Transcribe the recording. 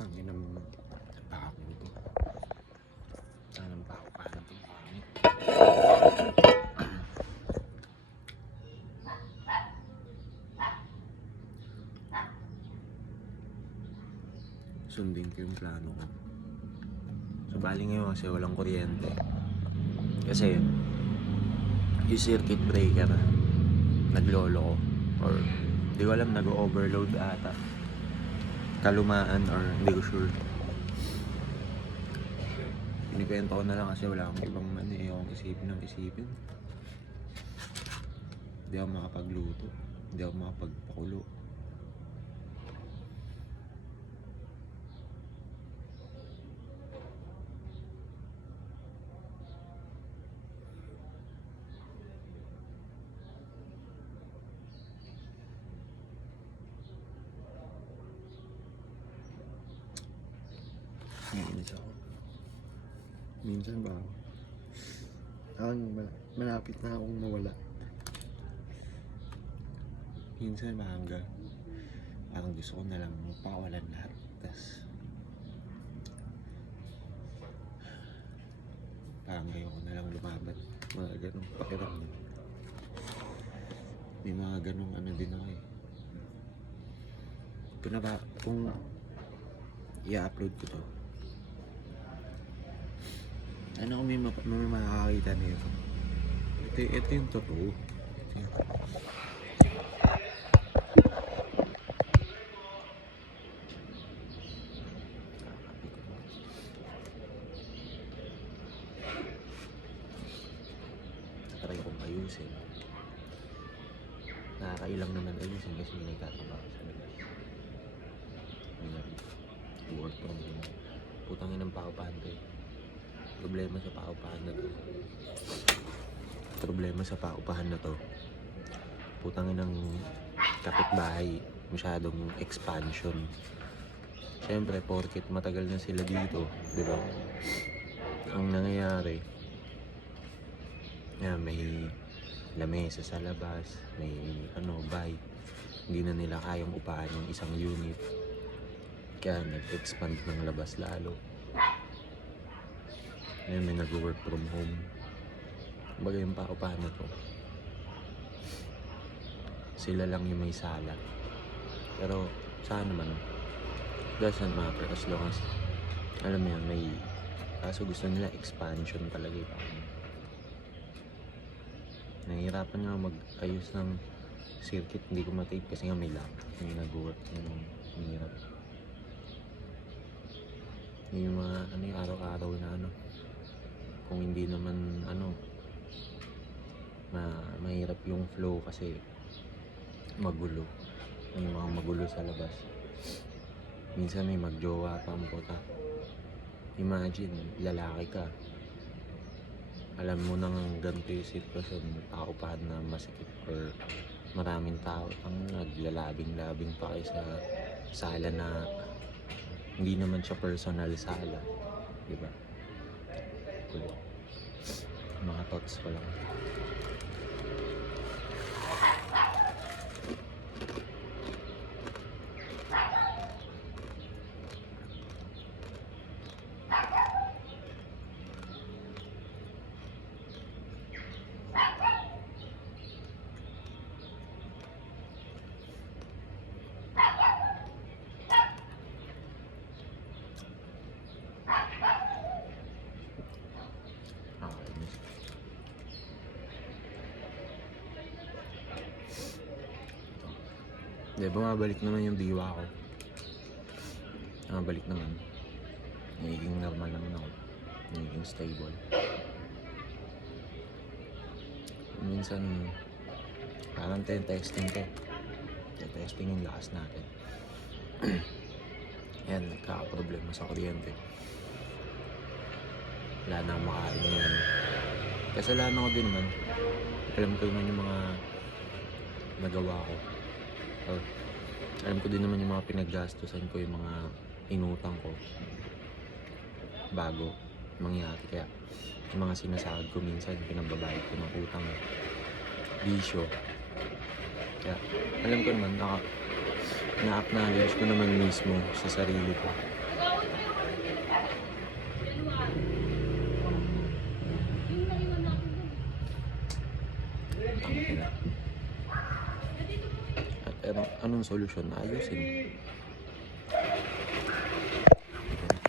Ang inang pako ito. Sanang pako pa na itong pangit. Sundin ko yung plano ko. So bali ngayon kasi walang kuryente. Kasi yung circuit breaker naglolo ko. Or hindi ko alam, nag-overload ata. Kalumaan or hindi ko sure. Pinikwento ko na lang kasi wala akong ibang akong isipin. Hindi ako makapagluto. Hindi ako makapagpakulo. Naiinis ako. Minsan ba malapit na akong mawala. Minsan parang gusto ko na lang mapawalan lahat. Tas parang ayoko na lang lumaban. Mga ganong pakiramdam. May mga ganong din ako eh. Kung i-upload ko to, kung may makakakita nito. Ito yung totoo. Try kong ayusin. Nakakailang naman ayusin kasi may nagtatrabaho sa labas. Work from home. Putang inang paupahan ko eh. Problema sa paupahan na to. Putang inang kapitbahay, masyadong expansion. Siyempre, porket matagal na sila dito, di ba? Ang nangyayari, may lamesa sa labas, may bike. Hindi na nila kayang upahan yung isang unit. Kaya nag-expand ng labas lalo. Ngayon may nag-work from home. Bagay yung paupahan na to. Sila lang yung may sala. Pero saan naman, doesn't matter as long as, alam mo yan, may, kaso gusto nila expansion talaga eh. Nahihirapan nga mag-ayos ng circuit, hindi ko matape kasi nga may nag-work yung hirap. Yung mga yung araw-araw na kung hindi naman mahirap yung flow kasi magulo. May mga magulo sa labas. Minsan may magjowa pa ang puta. Imagine, lalaki ka. Alam mo nang ganito yung sitwasyon, paupahan na masikip or maraming tao ang naglalabing-labing pa kayo sa sala na hindi naman siya personal sala. Diba? Kulo. Mga thoughts ko lang. Bumabalik naman yung diwa ko. Bumabalik naman. Nagiging normal naman ako. Nagiging stable. Minsan, parang testing ko. Testing yung lakas natin. Ayan, nagkakaproblema sa kuryente. Wala na akong makain ngayon. Kasalanan ko din naman. Alam ko naman yung mga nagawa ko. Alam ko din naman yung mga pinaggastusan ko, yung mga inutang ko bago mangyari. Kaya yung mga sinasahod ko minsan, pinababayad ko ng utang, bisyo. Kaya alam ko naman, na-acknowledge ko naman mismo sa sarili ko Tangina. At anong solusyon? Ayusin.